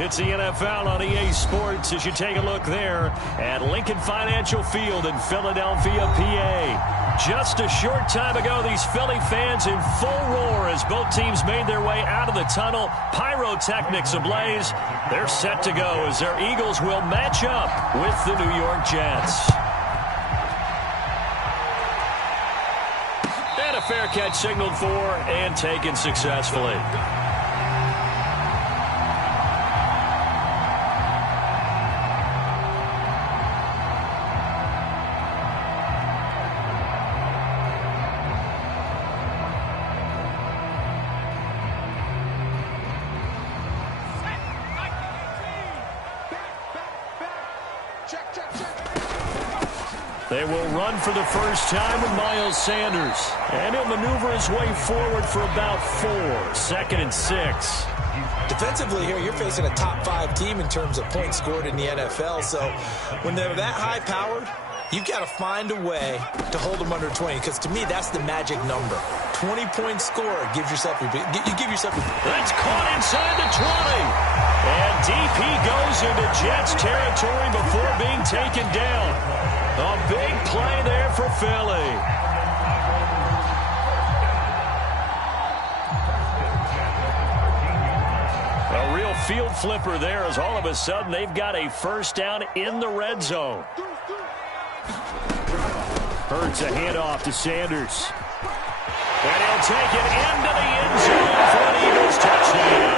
It's the NFL on EA Sports as you take a look there at Lincoln Financial Field in Philadelphia, PA. Just a short time ago, these Philly fans in full roar as both teams made their way out of the tunnel. Pyrotechnics ablaze. They're set to go as their Eagles will match up with the New York Jets. And a fair catch signaled for and taken successfully. They will run for the first time with Miles Sanders. And he'll maneuver his way forward for about 4. 2nd and 6. Defensively here, you're facing a top 5 team in terms of points scored in the NFL. So when they're that high-powered, you've got to find a way to hold them under 20. Because to me, that's the magic number. 20-point score gives yourself a... That's caught inside the 20. And DP goes into Jets territory before being taken down. A big play there for Philly. A real field flipper there as all of a sudden they've got a first down in the red zone. Hurts a handoff to Sanders. And he'll take it into the end zone for an Eagles touchdown.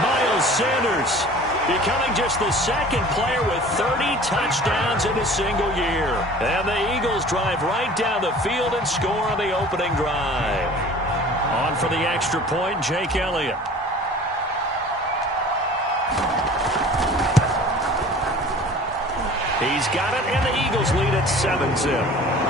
Miles Sanders becoming just the second player with 30 touchdowns in a single year. And the Eagles drive right down the field and score on the opening drive. On for the extra point, Jake Elliott. He's got it, and the Eagles lead at 7-0.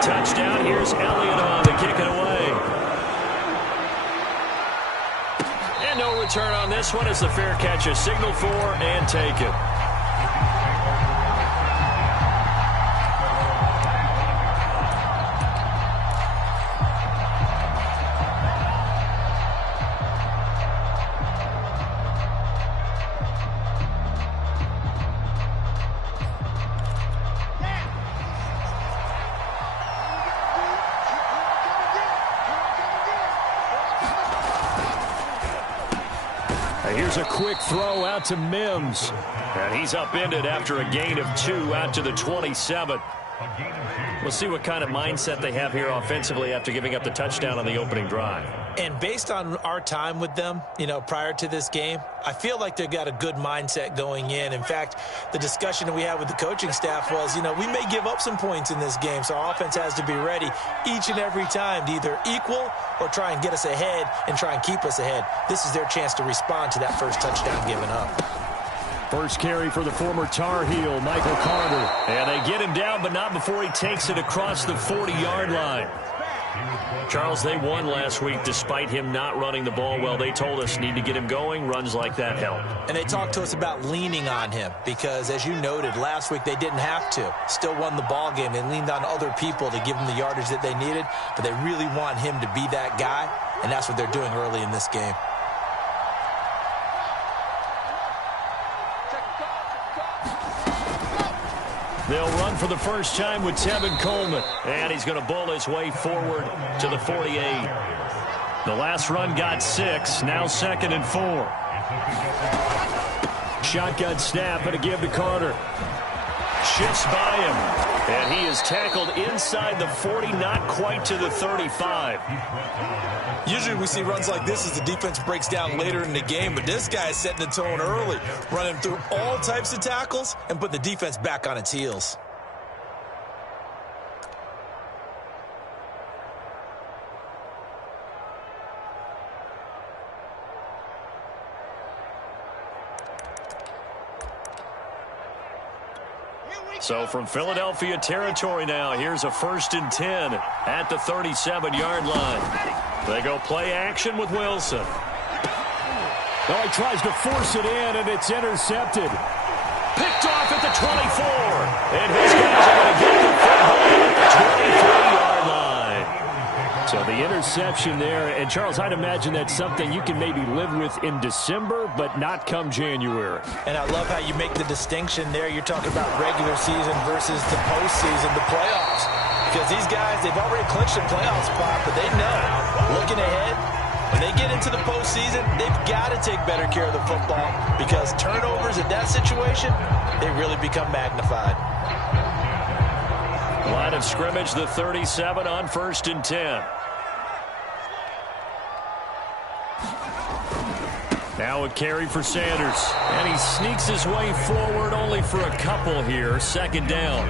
Touchdown. Here's Elliott on to kick it away. And no return on this one as the fair catch is signaled for and taken. Here's a quick throw out to Mims. And he's upended after a gain of 2 out to the 27. We'll see what kind of mindset they have here offensively after giving up the touchdown on the opening drive. And based on our time with them, prior to this game, I feel like they've got a good mindset going in. In fact, the discussion that we had with the coaching staff was, we may give up some points in this game, so our offense has to be ready each and every time to either equal or try and get us ahead and try and keep us ahead. This is their chance to respond to that first touchdown given up. First carry for the former Tar Heel, Michael Carter. And they get him down, but not before he takes it across the 40-yard line. Charles, they won last week despite him not running the ball well. They told us need to get him going. Runs like that help. And they talked to us about leaning on him because, as you noted, last week they didn't have to. Still won the ball game. They leaned on other people to give them the yardage that they needed, but they really want him to be that guy, and that's what they're doing early in this game. They'll run for the first time with Tevin Coleman. And he's going to bowl his way forward to the 48. The last run got 6. Now 2nd and 4. Shotgun snap and a give to Carter. Shifts by him. And he is tackled inside the 40, not quite to the 35. Usually we see runs like this as the defense breaks down later in the game, but this guy is setting the tone early, running through all types of tackles and putting the defense back on its heels. So from Philadelphia territory now, here's a 1st and 10 at the 37-yard line. They go play action with Wilson. Oh, he tries to force it in, and it's intercepted. Picked off off at the 24. And his guys are going to get the football at the 23-yard line. So the interception there. And, Charles, I'd imagine that's something you can maybe live with in December, but not come January. And I love how you make the distinction there. You're talking about regular season versus the postseason, the playoffs. Because these guys, they've already clinched a playoff spot, but they know, looking ahead, when they get into the postseason, they've got to take better care of the football because turnovers in that situation, they really become magnified. Line of scrimmage, the 37 on 1st and 10. Now a carry for Sanders. And he sneaks his way forward only for a couple here. 2nd down.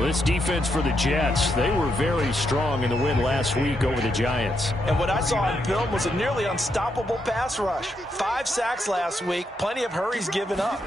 This defense for the Jets, they were very strong in the win last week over the Giants. And what I saw on film was a nearly unstoppable pass rush. 5 sacks last week, plenty of hurries given up.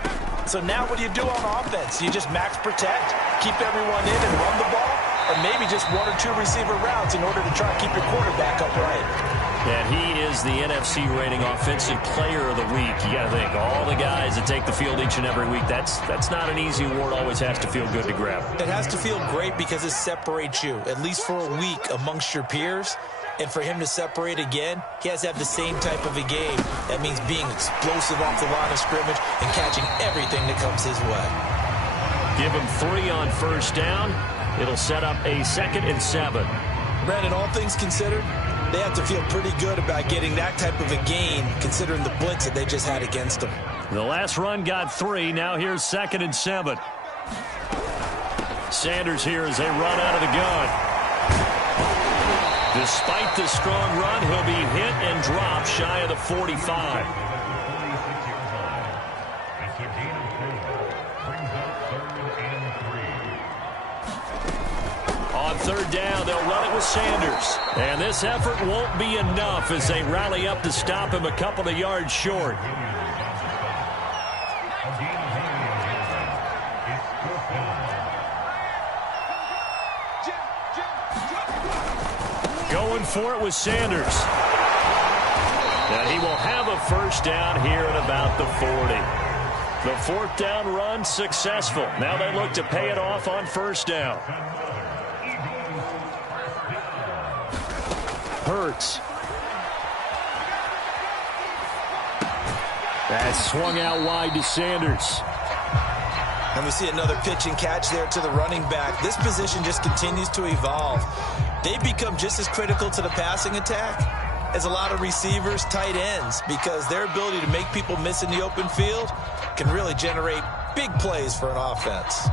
So now what do you do on offense? You just max protect, keep everyone in and run the ball, or maybe just 1 or 2 receiver routes in order to try to keep your quarterback upright. And he is the NFC rating Offensive Player of the Week. You got to think, all the guys that take the field each and every week, that's not an easy award. Always has to feel good to grab. It has to feel great because it separates you, at least for a week, amongst your peers. And for him to separate again, he has to have the same type of a game. That means being explosive off the line of scrimmage and catching everything that comes his way. Give him 3 on 1st down. It'll set up a 2nd and 7. Brandon, all things considered, they have to feel pretty good about getting that type of a gain, considering the blitz that they just had against them. The last run got 3. Now here's 2nd and 7. Sanders here as they run out of the gun. Despite the strong run, he'll be hit and dropped shy of the 45. On 3rd down, they'll run it with Sanders. And this effort won't be enough as they rally up to stop him a couple of yards short. Going for it with Sanders. And he will have a 1st down here at about the 40. The 4th down run successful. Now they look to pay it off on 1st down. Hurts. That's swung out wide to Sanders. And we see another pitch and catch there to the running back. This position just continues to evolve. They become just as critical to the passing attack as a lot of receivers, tight ends, because their ability to make people miss in the open field can really generate big plays for an offense.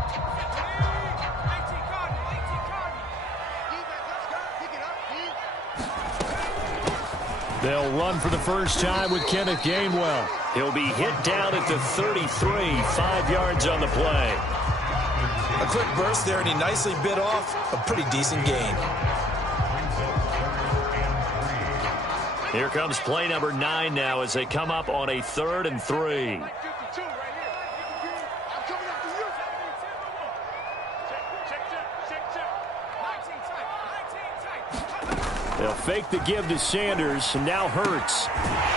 They'll run for the first time with Kenneth Gainwell. He'll be hit down at the 33, 5 yards on the play. A quick burst there, and he nicely bit off a pretty decent gain. Here comes play number 9 now as they come up on a 3rd and 3. They'll fake the give to Sanders, and now Hurts.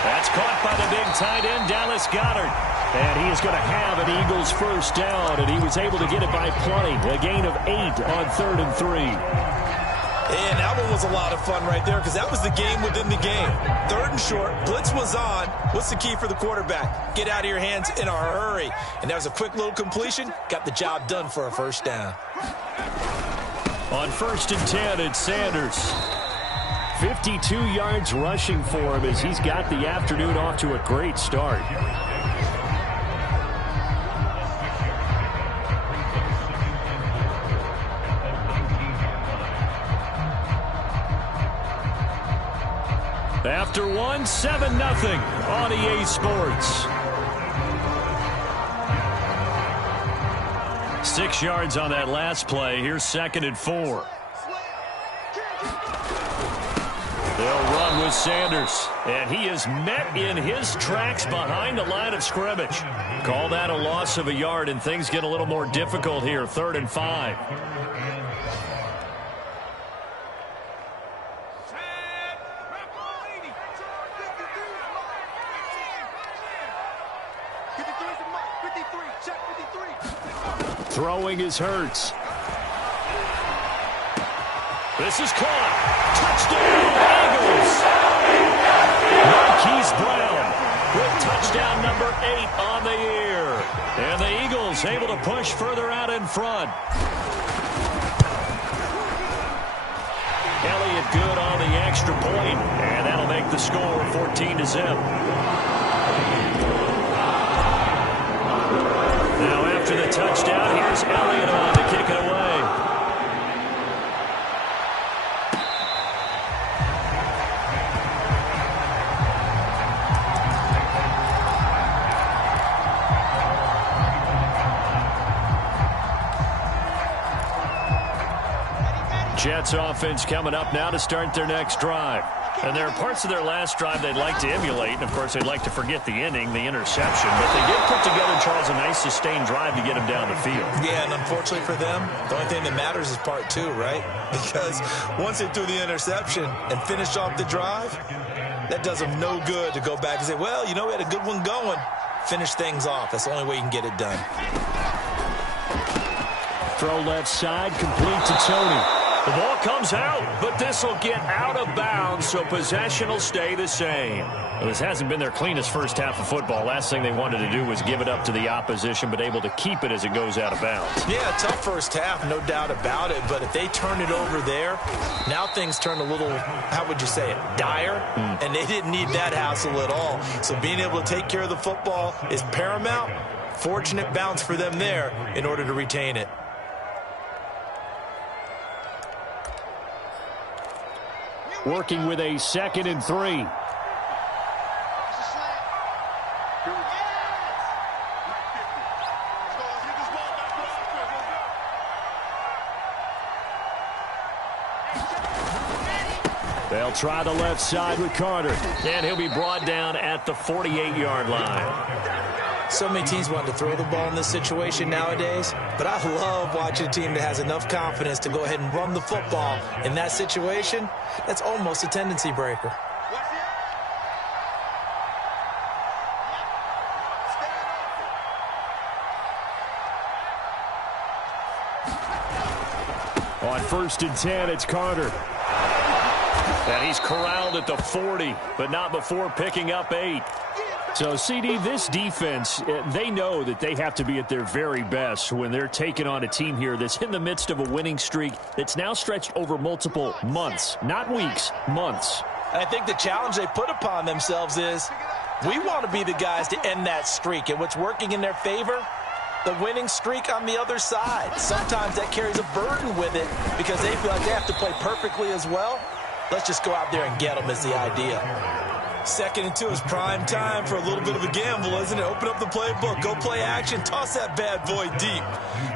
That's caught by the big tight end, Dallas Goedert. And he is going to have an Eagles 1st down, and he was able to get it by plenty. A gain of 8 on 3rd and 3. And that one was a lot of fun right there because that was the game within the game. 3rd and short, blitz was on. What's the key for the quarterback? Get out of your hands in a hurry. And that was a quick little completion. Got the job done for a 1st down. On 1st and 10, it's Sanders. 52 yards rushing for him as he's got the afternoon off to a great start. After 1, 7-0 on EA Sports. 6 yards on that last play. Here's 2nd and 4. They'll run with Sanders, and he is met in his tracks behind the line of scrimmage. Call that a loss of a yard, and things get a little more difficult here. 3rd and 5. Throwing is Hurts. This is caught. Touchdown, Eagles. Marquise Brown with touchdown number 8 on the year. And the Eagles able to push further out in front. Elliott good on the extra point, and that'll make the score 14-0. Now after the touchdown, here's Elliott on to kick it away. Jets offense coming up now to start their next drive. And there are parts of their last drive they'd like to emulate. And, of course, they'd like to forget the inning, the interception. But they did put together, Charles, a nice sustained drive to get them down the field. Yeah, and unfortunately for them, the only thing that matters is part 2, right? Because once they threw the interception and finished off the drive, that does them no good to go back and say, well, you know, we had a good one going. Finish things off. That's the only way you can get it done. Throw left side, complete to Tony. The ball comes out, but this will get out of bounds, so possession will stay the same. Well, this hasn't been their cleanest first half of football. Last thing they wanted to do was give it up to the opposition, but able to keep it as it goes out of bounds. Yeah, tough first half, no doubt about it. But if they turn it over there, now things turn a little, how would you say it, dire? And they didn't need that hassle at all. So being able to take care of the football is paramount. Fortunate bounce for them there in order to retain it. Working with a 2nd and 3. They'll try the left side with Carter. And he'll be brought down at the 48-yard line. So many teams want to throw the ball in this situation nowadays, but I love watching a team that has enough confidence to go ahead and run the football in that situation. That's almost a tendency breaker. On 1st and 10, it's Carter. And he's corralled at the 40, but not before picking up 8. So, CD, this defense, they know that they have to be at their very best when they're taking on a team here that's in the midst of a winning streak that's now stretched over multiple months, not weeks, months. And I think the challenge they put upon themselves is we want to be the guys to end that streak. And what's working in their favor? The winning streak on the other side. Sometimes that carries a burden with it because they feel like they have to play perfectly as well. Let's just go out there and get them is the idea. 2nd and 2 is prime time for a little bit of a gamble, isn't it? Open up the playbook, go play action, toss that bad boy deep.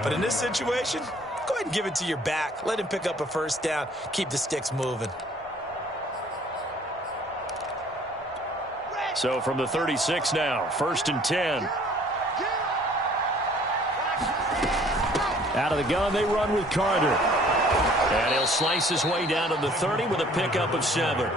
But in this situation, go ahead and give it to your back. Let him pick up a first down. Keep the sticks moving. So from the 36 now, 1st and 10. Out of the gun, they run with Carter. And he'll slice his way down to the 30 with a pickup of 7.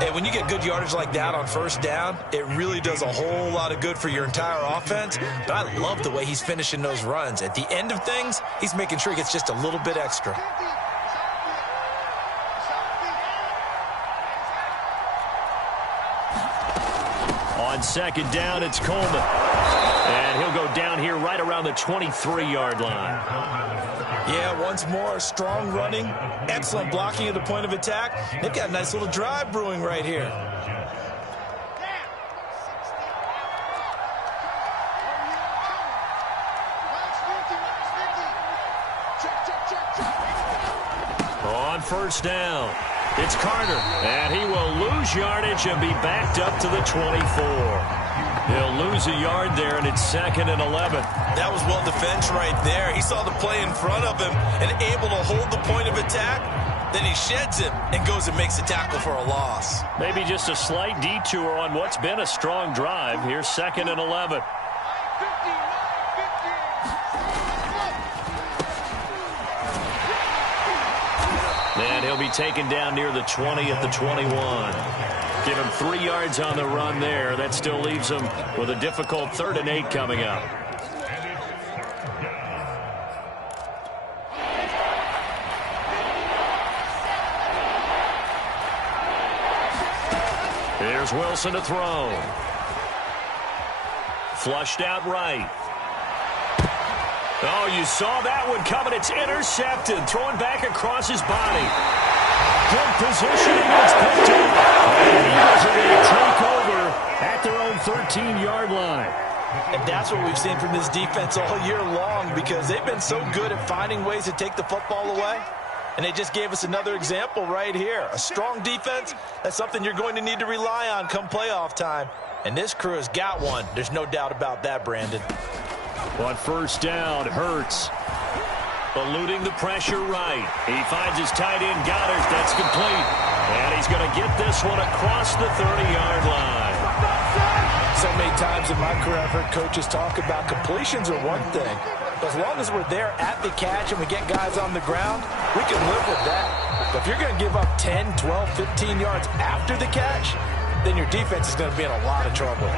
And when you get good yardage like that on first down, it really does a whole lot of good for your entire offense. But I love the way he's finishing those runs. At the end of things, he's making sure he gets just a little bit extra. On 2nd down, it's Coleman. And he'll go down here right around the 23-yard line. Yeah, once more, strong running, excellent blocking at the point of attack. They've got a nice little drive brewing right here. On 1st down, it's Carter. And he will lose yardage and be backed up to the 24. He'll lose a yard there, and it's 2nd and 11. That was well defense right there. He saw the play in front of him and able to hold the point of attack. Then he sheds him and goes and makes a tackle for a loss. Maybe just a slight detour on what's been a strong drive. Here's 2nd and 11. And he'll be taken down near the 20 at the 21. Give him 3 yards on the run there. That still leaves him with a difficult 3rd and 8 coming up. Here's Wilson to throw. Flushed out right. Oh, you saw that one coming. It's intercepted. Throwing back across his body. Good positioning. It's picked up. And the Eagles are going to take over at their own 13-yard line. And that's what we've seen from this defense all year long, because they've been so good at finding ways to take the football away. And they just gave us another example right here. A strong defense, that's something you're going to need to rely on come playoff time. And this crew has got one. There's no doubt about that, Brandon. On first down, Hurts. Eluding the pressure right. He finds his tight end, Goddard. That's complete. And he's going to get this one across the 30-yard line. So many times in my career I've heard coaches talk about completions are one thing. But as long as we're there at the catch and we get guys on the ground, we can live with that. But if you're going to give up 10, 12, 15 yards after the catch, then your defense is going to be in a lot of trouble.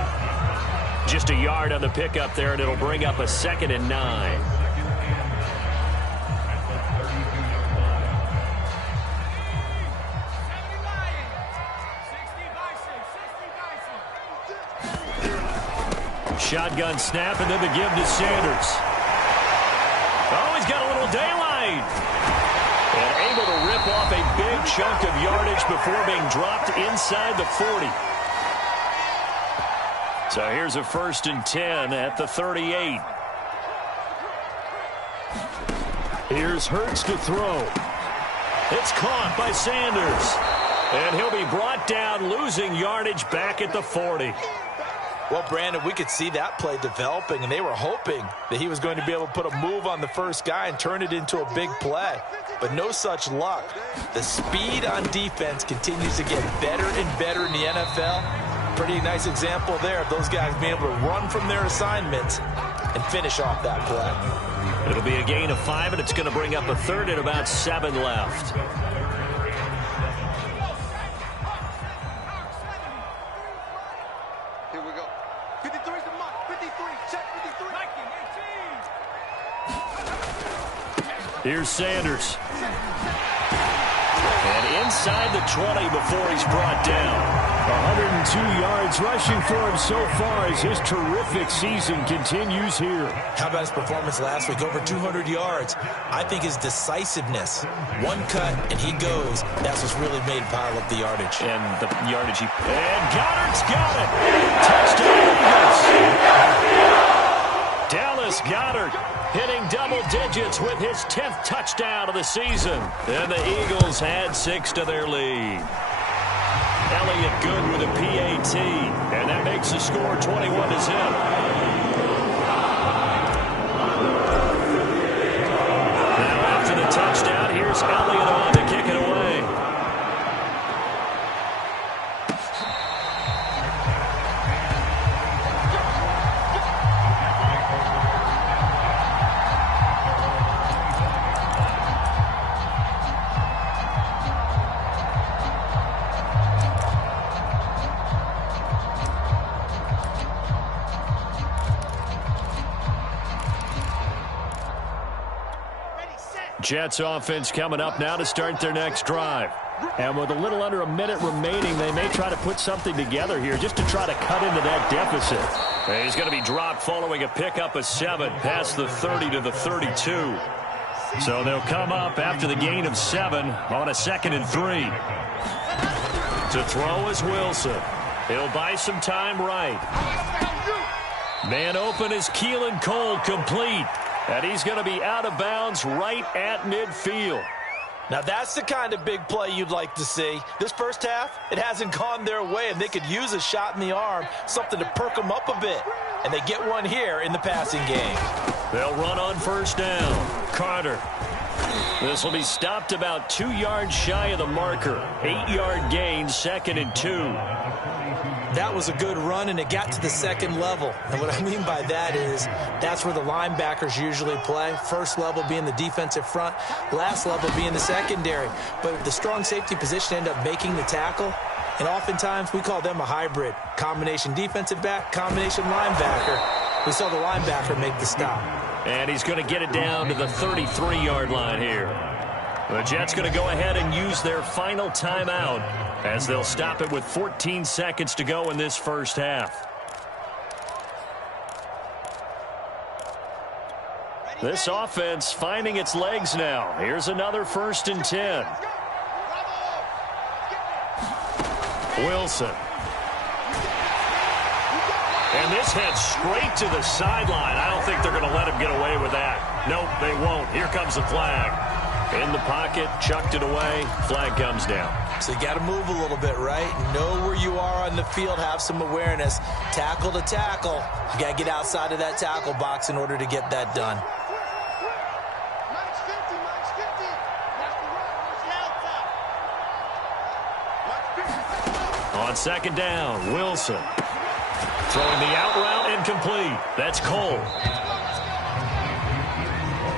Just a yard on the pickup there, and it'll bring up a 2nd and 9. Shotgun snap, and then the give to Sanders. Oh, he's got a little daylight. And able to rip off a big chunk of yardage before being dropped inside the 40. So here's a 1st and 10 at the 38. Here's Hurts to throw. It's caught by Sanders. And he'll be brought down, losing yardage back at the 40. Well, Brandon, we could see that play developing, and they were hoping that he was going to be able to put a move on the first guy and turn it into a big play. But no such luck. The speed on defense continues to get better and better in the NFL. Pretty nice example there of those guys being able to run from their assignments and finish off that play. It'll be a gain of 5, and it's going to bring up a 3rd and about 7 left. Here we go. 53 is the mark. 53. Check 53. 19, 18. Here's Sanders. And inside the 20 before he's brought down. 102 yards rushing for him so far as his terrific season continues here. How about his performance last week? Over 200 yards. I think his decisiveness, one cut and he goes, that's what's really made him pile up the yardage. And the yardage and Goddard's got it. Touchdown Eagles. Dallas Goedert hitting double digits with his 10th touchdown of the season. And the Eagles add 6 to their lead. Elliott good with a PAT, and that makes the score 21-0. Now after the touchdown, here's Elliott on to kick it away. Jets offense coming up now to start their next drive. And with a little under a minute remaining, they may try to put something together here just to try to cut into that deficit. He's going to be dropped following a pickup of 7 past the 30 to the 32. So they'll come up after the gain of 7 on a 2nd and 3. To throw is Wilson. He'll buy some time right. Man open is Keelan Cole, complete. And he's going to be out of bounds right at midfield. Now that's the kind of big play you'd like to see. This first half, it hasn't gone their way, and they could use a shot in the arm, something to perk them up a bit. And they get one here in the passing game. They'll run on first down. Carter. This will be stopped about 2 yards shy of the marker. 8-yard gain, 2nd and 2. That was a good run, and it got to the 2nd level. And what I mean by that is that's where the linebackers usually play. First level being the defensive front, last level being the secondary. But the strong safety position ended up making the tackle, and oftentimes we call them a hybrid. Combination defensive back, combination linebacker. We saw the linebacker make the stop. And he's going to get it down to the 33-yard line here. The Jets going to go ahead and use their final timeout as they'll stop it with 14 seconds to go in this first half. This offense finding its legs now. Here's another 1st and 10. Wilson. And this heads straight to the sideline. I don't think they're going to let him get away with that. Nope, they won't. Here comes the flag. In the pocket, chucked it away. Flag comes down. So you got to move a little bit, right? Know where you are on the field, have some awareness. Tackle to tackle. You got to get outside of that tackle box in order to get that done. On 2nd down, Wilson. Throwing the out route incomplete. That's Cole.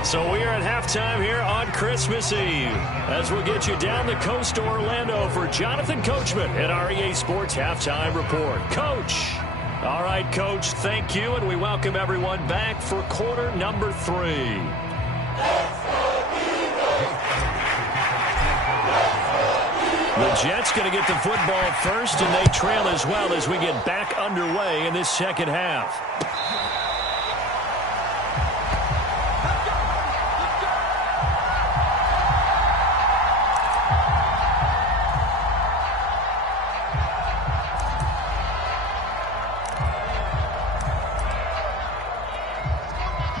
So we are at halftime here on Christmas Eve as we'll get you down the coast to Orlando for Jonathan Coachman at our EA Sports Halftime Report. Coach. All right, Coach, thank you, and we welcome everyone back for quarter number 3. The Jets going to get the football first, and they trail as well as we get back underway in this second half.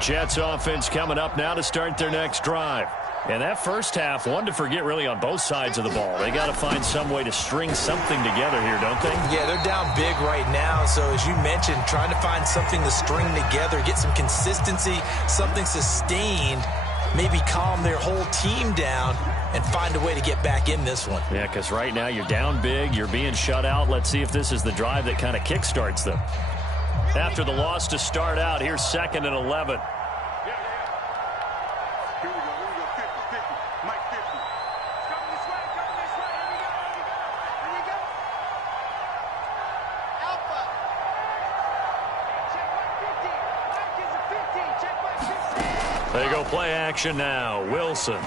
Jets offense coming up now to start their next drive. And that first half, one to forget really on both sides of the ball. They got to find some way to string something together here, don't they? Yeah, they're down big right now. So as you mentioned, trying to find something to string together, get some consistency, something sustained, maybe calm their whole team down and find a way to get back in this one. Yeah, because right now you're down big, you're being shut out. Let's see if this is the drive that kind of kickstarts them. After the loss to start out, here's 2nd and 11. They go play action now. Wilson.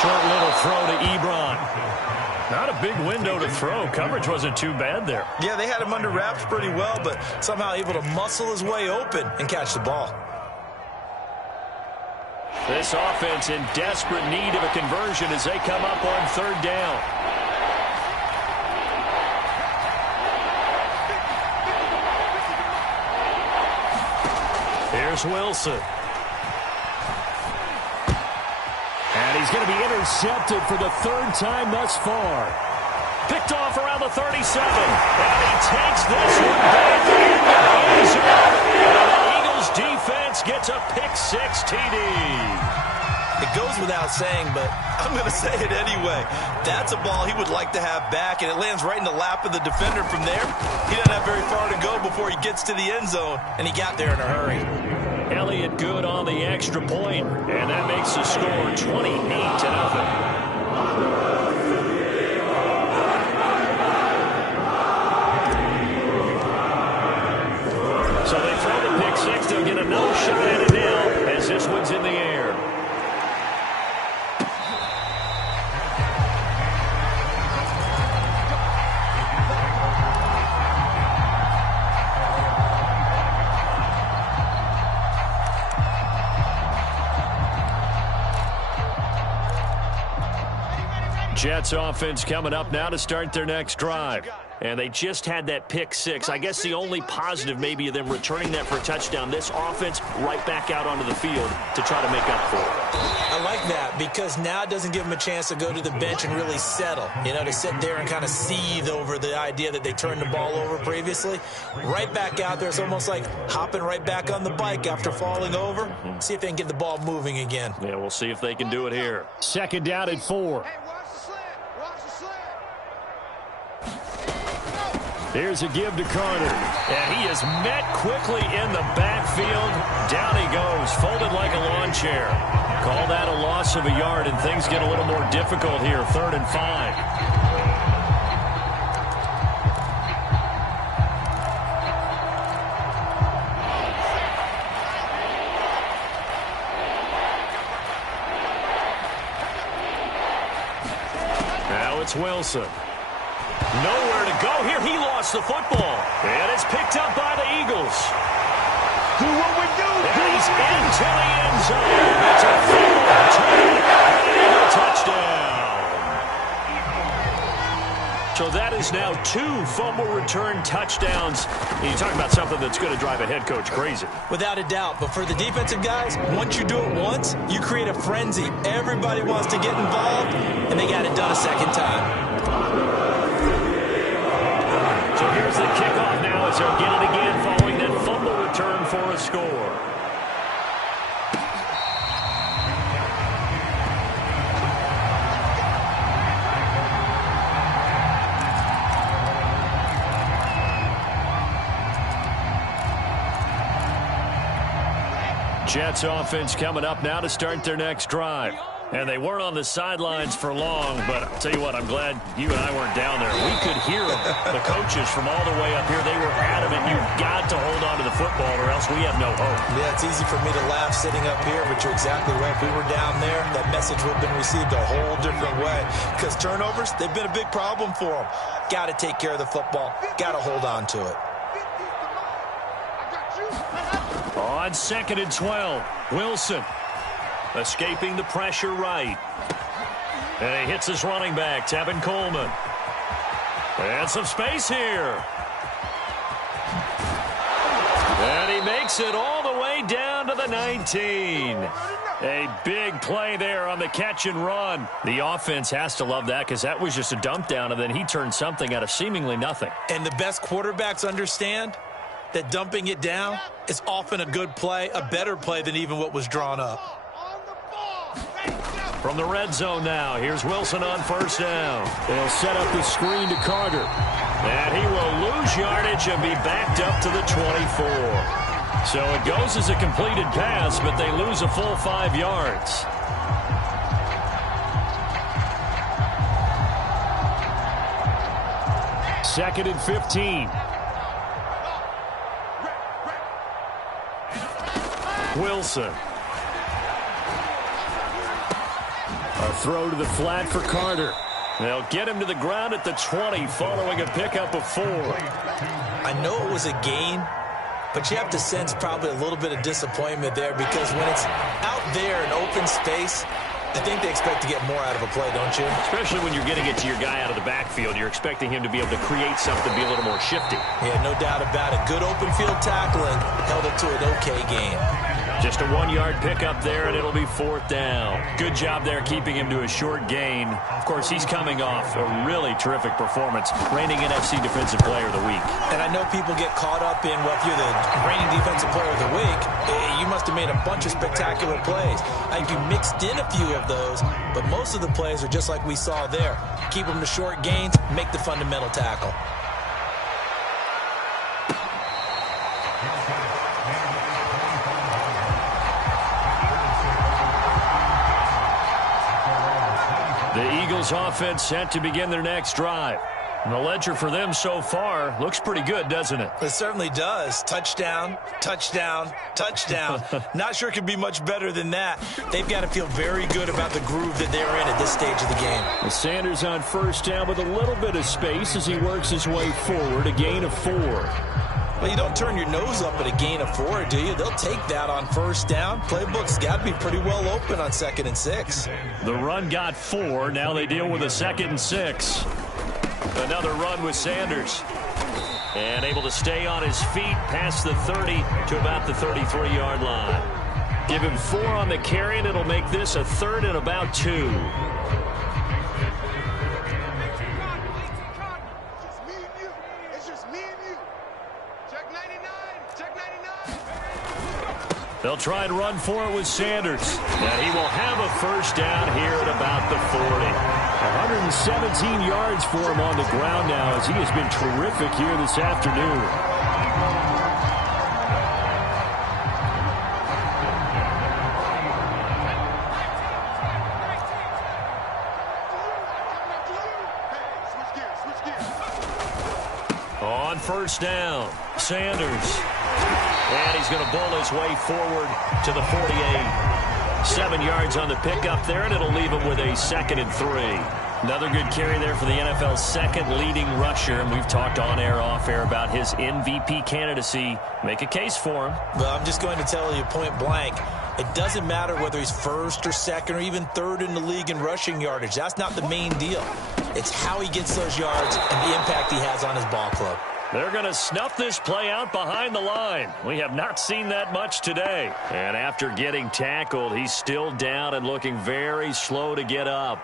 Short little throw to Ebron. Not a big window to throw. Coverage wasn't too bad there. Yeah, they had him under wraps pretty well, but somehow able to muscle his way open and catch the ball. This offense in desperate need of a conversion as they come up on 3rd down. Here's Wilson. And he's going to be intercepted for the 3rd time thus far. Picked off around the 37. And he takes this one back into the end zone. And the Eagles defense gets a pick-6 TD. It goes without saying, but I'm going to say it anyway. That's a ball he would like to have back, and it lands right in the lap of the defender from there. He doesn't have very far to go before he gets to the end zone, and he got there in a hurry. Elliott good on the extra point, and that makes the score 28-0. So they throw the pick-6. They'll get another shot at it now as this one's in the air. Jets offense coming up now to start their next drive. And they just had that pick-6. I guess the only positive maybe of them returning that for a touchdown. This offense right back out onto the field to try to make up for it. I like that because now it doesn't give them a chance to go to the bench and really settle. You know, to sit there and kind of seethe over the idea that they turned the ball over previously. Right back out there. It's almost like hopping right back on the bike after falling over. See if they can get the ball moving again. Yeah, we'll see if they can do it here. 2nd down and 4. Here's a give to Carter. And he is met quickly in the backfield. Down he goes, folded like a lawn chair. Call that a loss of a yard, and things get a little more difficult here. 3rd and 5. it's Wilson. Nowhere to go here. He lost the football. And it's picked up by the Eagles. Do what we do. And he's into the end zone. It's a Eagle touchdown. So that is now 2 fumble return touchdowns. You talk about something that's going to drive a head coach crazy. Without a doubt. But for the defensive guys, once you do it once, you create a frenzy. Everybody wants to get involved, and they got it done a second time. So here's the kickoff now as they'll get it again following that fumble return for a score. Jets offense coming up now to start their next drive. And they weren't on the sidelines for long, but I'll tell you what, I'm glad you and I weren't down there. We could hear them. The coaches from all the way up here, they were adamant. You've got to hold on to the football or else we have no hope. Yeah, it's easy for me to laugh sitting up here, but you're exactly right. If we were down there, that message would have been received a whole different way. Because turnovers, they've been a big problem for them. Got to take care of the football. Got to hold on to it. On 2nd and 12, Wilson escaping the pressure right. And he hits his running back, Tevin Coleman. And some space here. And he makes it all the way down to the 19. A big play there on the catch and run. The offense has to love that because that was just a dump down, and then he turned something out of seemingly nothing. And the best quarterbacks understand that dumping it down is often a good play, a better play than even what was drawn up. From the red zone now, here's Wilson on first down. They'll set up the screen to Carter. And he will lose yardage and be backed up to the 24. So it goes as a completed pass, but they lose a full 5 yards. Second and 15. Wilson. A throw to the flat for Carter. They'll get him to the ground at the 20 following a pickup of 4. I know it was a gain, but you have to sense probably a little bit of disappointment there because when it's out there in open space, I think they expect to get more out of a play, don't you? Especially when you're getting it to your guy out of the backfield. You're expecting him to be able to create something, be a little more shifty. Yeah, no doubt about it. Good open field tackling held it to an okay game. Just a 1-yard pickup there, and it'll be 4th down. Good job there keeping him to a short gain. Of course, he's coming off a really terrific performance, reigning NFC Defensive Player of the Week. And I know people get caught up in, well, if you're the reigning Defensive Player of the Week, you must have made a bunch of spectacular plays. I think you mixed in a few of those, but most of the plays are just like we saw there. Keep them to short gains, make the fundamental tackle. The Eagles offense set to begin their next drive. And the ledger for them so far looks pretty good, doesn't it? It certainly does. Touchdown, touchdown, touchdown. Not sure it could be much better than that. They've got to feel very good about the groove that they're in at this stage of the game. With Sanders on first down with a little bit of space as he works his way forward, a gain of 4. Well, you don't turn your nose up at a gain of 4, do you? They'll take that on first down. Playbook's got to be pretty well open on 2nd and 6. The run got 4. Now they deal with a 2nd and 6. Another run with Sanders. And able to stay on his feet past the 30 to about the 33-yard line. Give him 4 on the carry, and it'll make this a 3rd and about 2. They'll try and run for it with Sanders. And he will have a first down here at about the 40. 117 yards for him on the ground now as he has been terrific here this afternoon. On first down, Sanders. And he's going to bowl his way forward to the 48. 7 yards on the pickup there, and it'll leave him with a 2nd and 3. Another good carry there for the NFL's second leading rusher, and we've talked on air, off air about his MVP candidacy. Make a case for him. Well, I'm just going to tell you point blank, it doesn't matter whether he's first or second or even third in the league in rushing yardage. That's not the main deal. It's how he gets those yards and the impact he has on his ball club. They're going to snuff this play out behind the line. We have not seen that much today. And after getting tackled, he's still down and looking very slow to get up.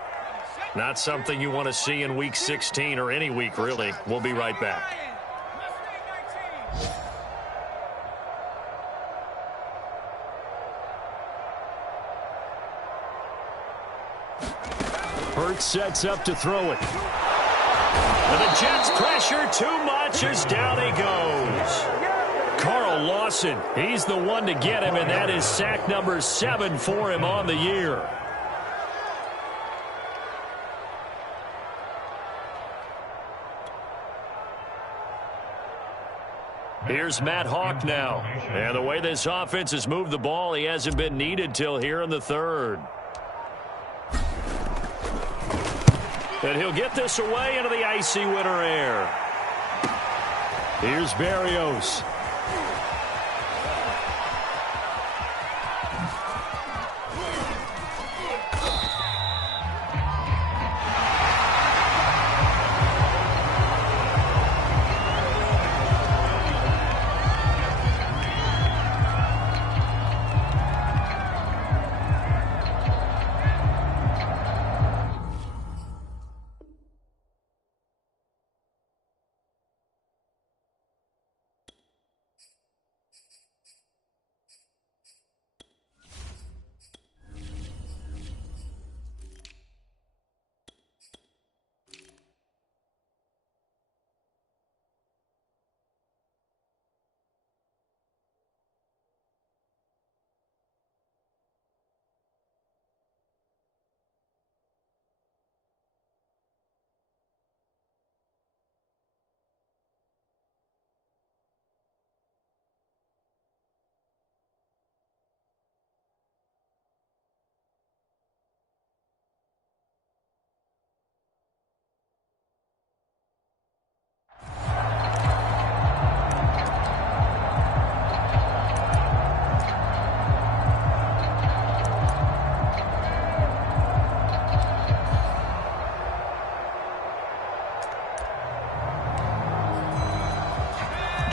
Not something you want to see in Week 16 or any week, really. We'll be right back. Hurts sets up to throw it. And the Jets pressure too much as down he goes. Carl Lawson, he's the one to get him, and that is sack number 7 for him on the year. Here's Matt Hawk now. And the way this offense has moved the ball, he hasn't been needed till here in the third. And he'll get this away into the icy winter air. Here's Berrios.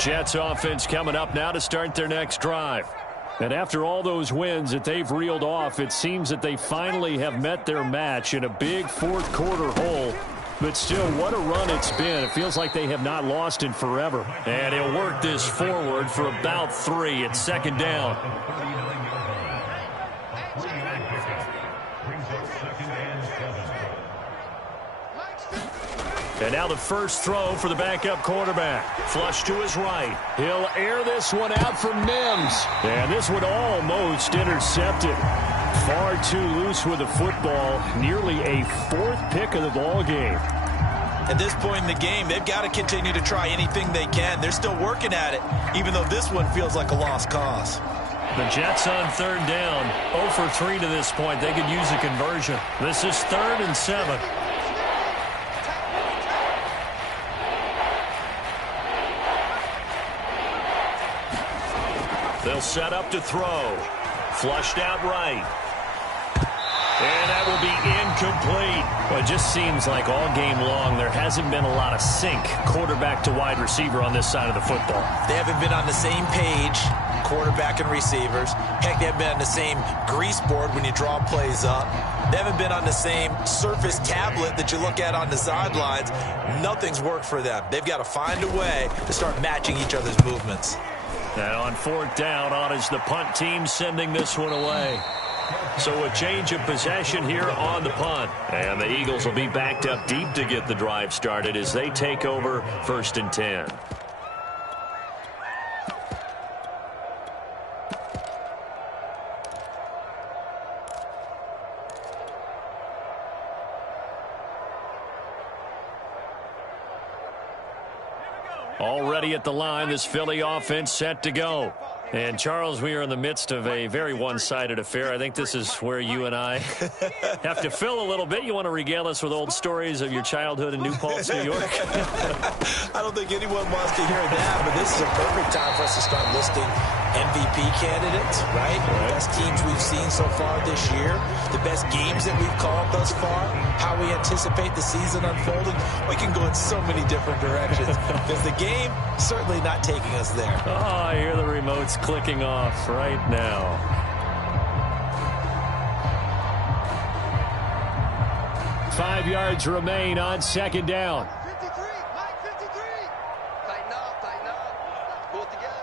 Jets offense coming up now to start their next drive. And after all those wins that they've reeled off, it seems that they finally have met their match in a big fourth quarter hole. But still, what a run it's been. It feels like they have not lost in forever. And he'll work this forward for about 3. It's second down. And now the first throw for the backup quarterback. Flush to his right. He'll air this one out for Mims. And this one almost intercepted. Far too loose with the football. Nearly a 4th pick of the ball game. At this point in the game, they've got to continue to try anything they can. They're still working at it, even though this one feels like a lost cause. The Jets on third down. 0 for 3 to this point. They could use a conversion. This is 3rd and 7. They'll set up to throw. Flushed out right. And that will be incomplete. Well, it just seems like all game long there hasn't been a lot of sync quarterback to wide receiver on this side of the football. They haven't been on the same page, quarterback and receivers. Heck, they haven't been on the same grease board when you draw plays up. They haven't been on the same surface tablet that you look at on the sidelines. Nothing's worked for them. They've got to find a way to start matching each other's movements. And on 4th down, on is the punt team sending this one away. So a change of possession here on the punt. And the Eagles will be backed up deep to get the drive started as they take over 1st and 10. Already at the line, this Philly offense set to go. And, Charles, we are in the midst of a very one-sided affair. I think this is where you and I have to fill a little bit. You want to regale us with old stories of your childhood in New Paltz, New York? I don't think anyone wants to hear that, but this is a perfect time for us to start listing MVP candidates, right? The best teams we've seen so far this year, the best games that we've called thus far, how we anticipate the season unfolding. We can go in so many different directions because the game certainly not taking us there. Oh, I hear the remotes clicking off right now. Five yards remain on second down. 53, Mike 53. Tighten up, pull it together.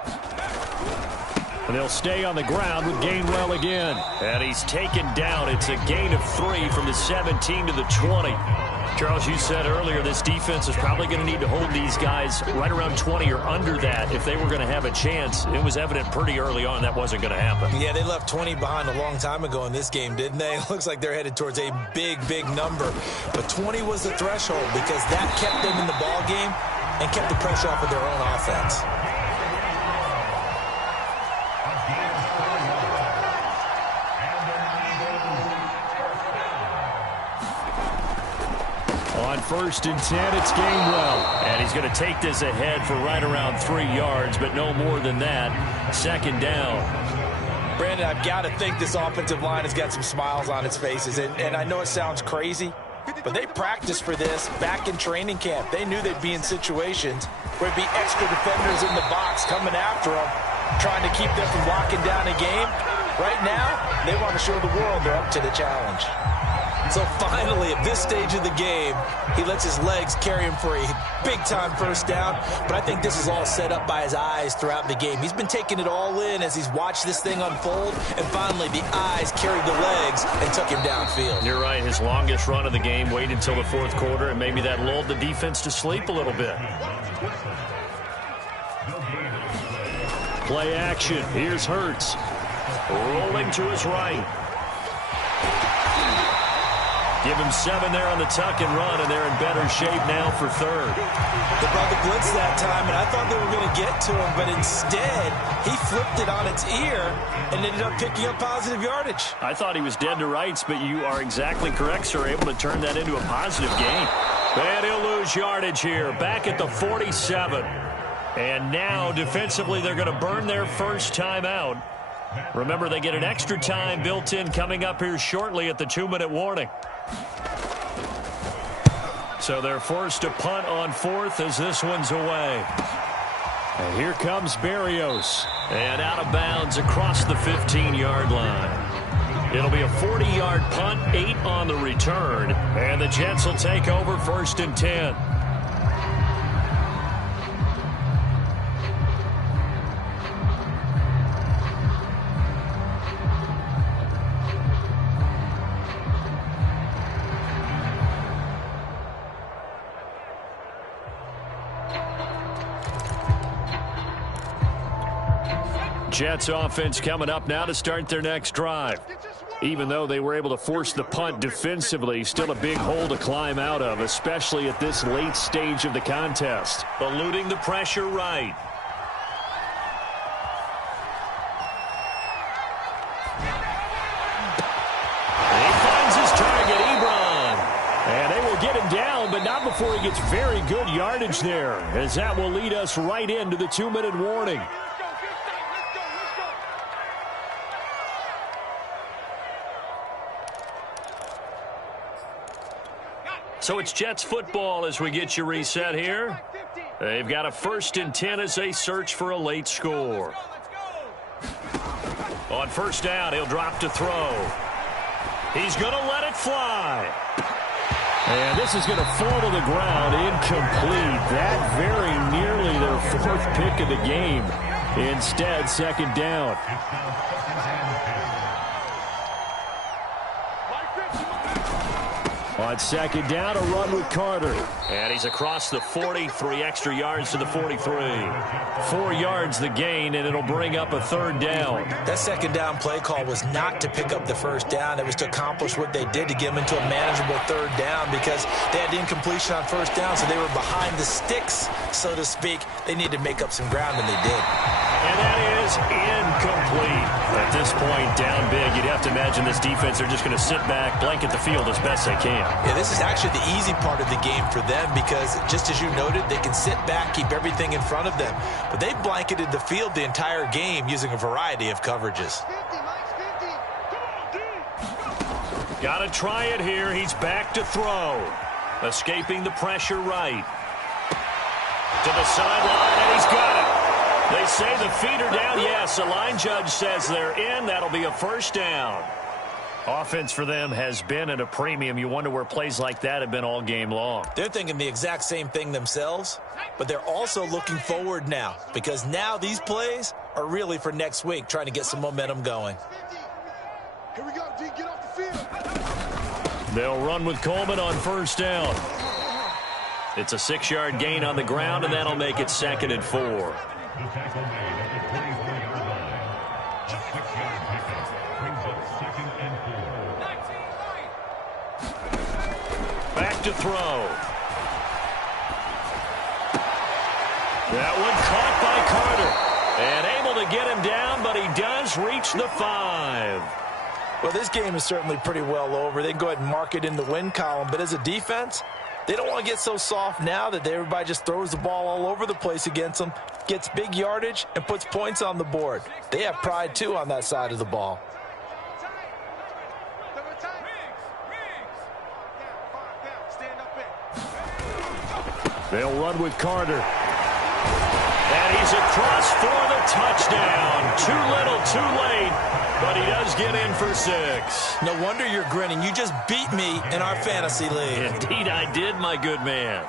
And they'll stay on the ground with Gainwell again. And he's taken down. It's a gain of 3 from the 17 to the 20. Charles, you said earlier this defense is probably going to need to hold these guys right around 20 or under that if they were going to have a chance. It was evident pretty early on that wasn't going to happen. Yeah, they left 20 behind a long time ago in this game, didn't they? It looks like they're headed towards a big, big number. But 20 was the threshold because that kept them in the ball game and kept the pressure off of their own offense. On 1st and 10, it's Gainwell. And he's going to take this ahead for right around 3 yards, but no more than that. Second down. Brandon, I've got to think this offensive line has got some smiles on its faces. And I know it sounds crazy, but they practiced for this back in training camp. They knew they'd be in situations where it'd be extra defenders in the box coming after them, trying to keep them from locking down a game. Right now, they want to show the world they're up to the challenge. So finally, at this stage of the game, he lets his legs carry him for a big-time first down. But I think this is all set up by his eyes throughout the game. He's been taking it all in as he's watched this thing unfold. And finally, the eyes carried the legs and took him downfield. You're right. His longest run of the game waited until the 4th quarter, and maybe that lulled the defense to sleep a little bit. Play action. Here's Hurts. Rolling to his right. Give him 7 there on the tuck and run, and they're in better shape now for 3rd. They brought the blitz that time, and I thought they were going to get to him, but instead, he flipped it on its ear and ended up picking up positive yardage. I thought he was dead to rights, but you are exactly correct, sir. Able to turn that into a positive gain. And he'll lose yardage here. Back at the 47. And now, defensively, they're going to burn their first time out. Remember, they get an extra time built in coming up here shortly at the 2-minute warning. So they're forced to punt on 4th as this one's away. And here comes Berrios. And out of bounds across the 15-yard line. It'll be a 40-yard punt, 8 on the return. And the Jets will take over 1st and 10. Jets offense coming up now to start their next drive. Even though they were able to force the punt defensively, still a big hole to climb out of, especially at this late stage of the contest. Eluding the pressure right. And he finds his target, Ebron. And they will get him down, but not before he gets very good yardage there, as that will lead us right into the 2-minute warning. So it's Jets football as we get you reset here. They've got a 1st and 10 as they search for a late score. On 1st down, he'll drop to throw. He's going to let it fly. And this is going to fall to the ground incomplete. That very nearly their 4th pick of the game. Instead, 2nd down. On 2nd down, a run with Carter. And he's across the 40, 3 extra yards to the 43. 4 yards the gain, and it'll bring up a 3rd down. That 2nd down play call was not to pick up the 1st down. It was to accomplish what they did to get them into a manageable 3rd down because they had incompletion on 1st down, so they were behind the sticks, so to speak. They needed to make up some ground, and they did. And that is incomplete. At this point, down big, you'd have to imagine this defense, they're just going to sit back, blanket the field as best they can. Yeah, this is actually the easy part of the game for them because, just as you noted, they can sit back, keep everything in front of them. But they blanketed the field the entire game using a variety of coverages. Got to try it here. He's back to throw. Escaping the pressure right. To the sideline, and he's got it. They say the feet are down. Yes, the line judge says they're in. That'll be a first down. Offense for them has been at a premium. You wonder where plays like that have been all game long. They're thinking the exact same thing themselves, but they're also looking forward now because now these plays are really for next week, trying to get some momentum going. Here we go, D. Get off the field. They'll run with Coleman on first down. It's a 6-yard gain on the ground, and that'll make it 2nd and 4. The tackle made at the 23-yard line. A 6-yard pickup brings up 2nd and 4. Back to throw. That one caught by Carter. And able to get him down, but he does reach the 5. Well, this game is certainly pretty well over. They can go ahead and mark it in the win column, but as a defense, they don't want to get so soft now that everybody just throws the ball all over the place against them, gets big yardage, and puts points on the board. They have pride, too, on that side of the ball. They'll run with Carter. And he's across for the touchdown. Too little, too late, but he does get in for 6. No wonder you're grinning. You just beat me in our fantasy league. Indeed I did, my good man.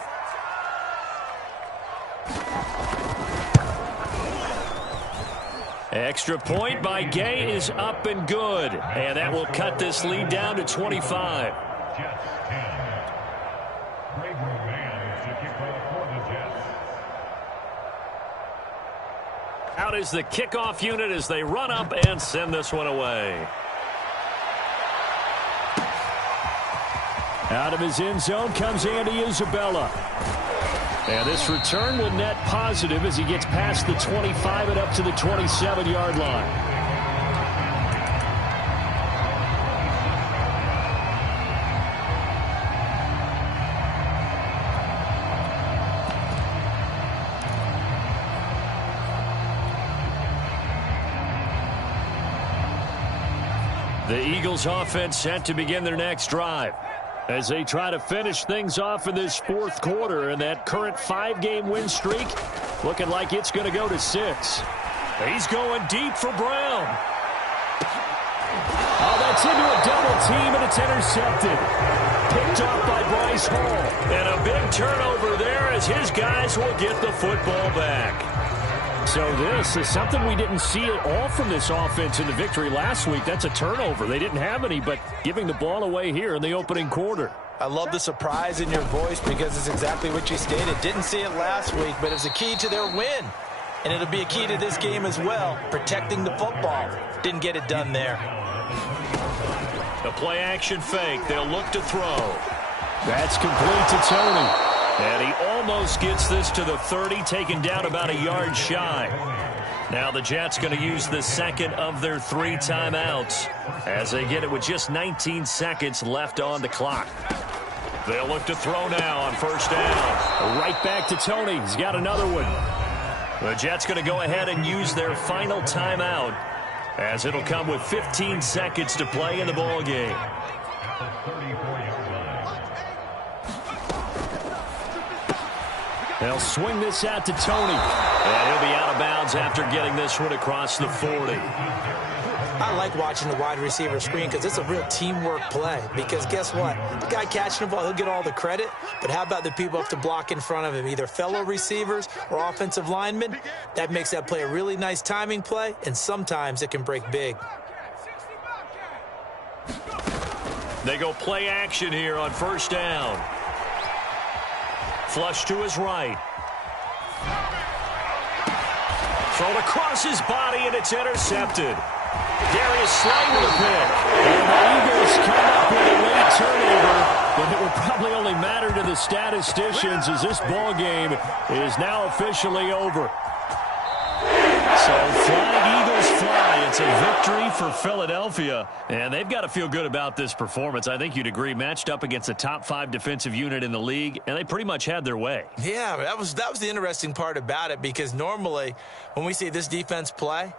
Extra point by Gay is up and good. And that will cut this lead down to 25. Jets 10. Greg Roman to kick off for the Jets. Out is the kickoff unit as they run up and send this one away. Out of his end zone comes Andy Isabella. And this return will net positive as he gets past the 25 and up to the 27-yard line. The Eagles offense set to begin their next drive as they try to finish things off in this 4th quarter, and that current 5-game win streak looking like it's going to go to 6. He's going deep for Brown. Oh, that's into a double team, and it's intercepted. Picked off by Bryce Hall. And a big turnover there as his guys will get the football back. So this is something we didn't see at all from this offense in the victory last week. That's a turnover. They didn't have any, but giving the ball away here in the opening quarter. I love the surprise in your voice because it's exactly what you stated. Didn't see it last week, but it's a key to their win. And it'll be a key to this game as well, protecting the football. Didn't get it done there. The play action fake. They'll look to throw. That's complete to Tony. And he almost gets this to the 30, taken down about a yard shy. Now the Jets going to use the second of their 3 timeouts as they get it with just 19 seconds left on the clock. They'll look to throw now on first down. Right back to Tony. He's got another one. The Jets going to go ahead and use their final timeout as it'll come with 15 seconds to play in the ball game. They'll swing this out to Tony. And he'll be out of bounds after getting this one across the 40. I like watching the wide receiver screen because it's a real teamwork play. Because guess what? The guy catching the ball, he'll get all the credit. But how about the people up to block in front of him, either fellow receivers or offensive linemen? That makes that play a really nice timing play, and sometimes it can break big. They go play action here on first down. Flush to his right. Thrown across his body, and it's intercepted. Darius Slay with a pick. And the Eagles come up with a late turnover, but it will probably only matter to the statisticians as this ball game is now officially over. So flying Eagles fly. It's a victory for Philadelphia. And they've got to feel good about this performance. I think you'd agree, matched up against a top 5 defensive unit in the league, and they pretty much had their way. Yeah, that was the interesting part about it, because normally when we see this defense play,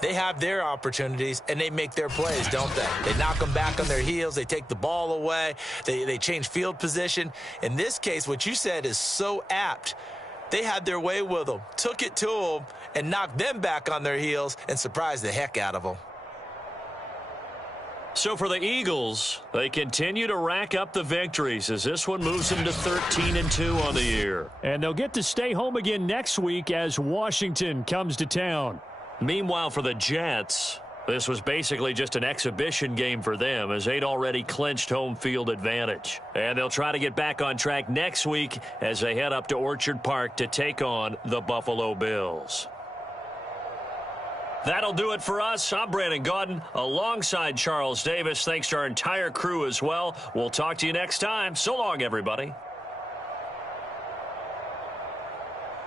they have their opportunities, and they make their plays, don't they? They knock them back on their heels. They take the ball away. They change field position. In this case, what you said is so apt. They had their way with them, took it to them, and knocked them back on their heels and surprised the heck out of them. So for the Eagles, they continue to rack up the victories as this one moves them to 13-2 on the year. And they'll get to stay home again next week as Washington comes to town. Meanwhile, for the Jets, this was basically just an exhibition game for them as they'd already clinched home field advantage. And they'll try to get back on track next week as they head up to Orchard Park to take on the Buffalo Bills. That'll do it for us. I'm Brandon Gaudin alongside Charles Davis. Thanks to our entire crew as well. We'll talk to you next time. So long, everybody.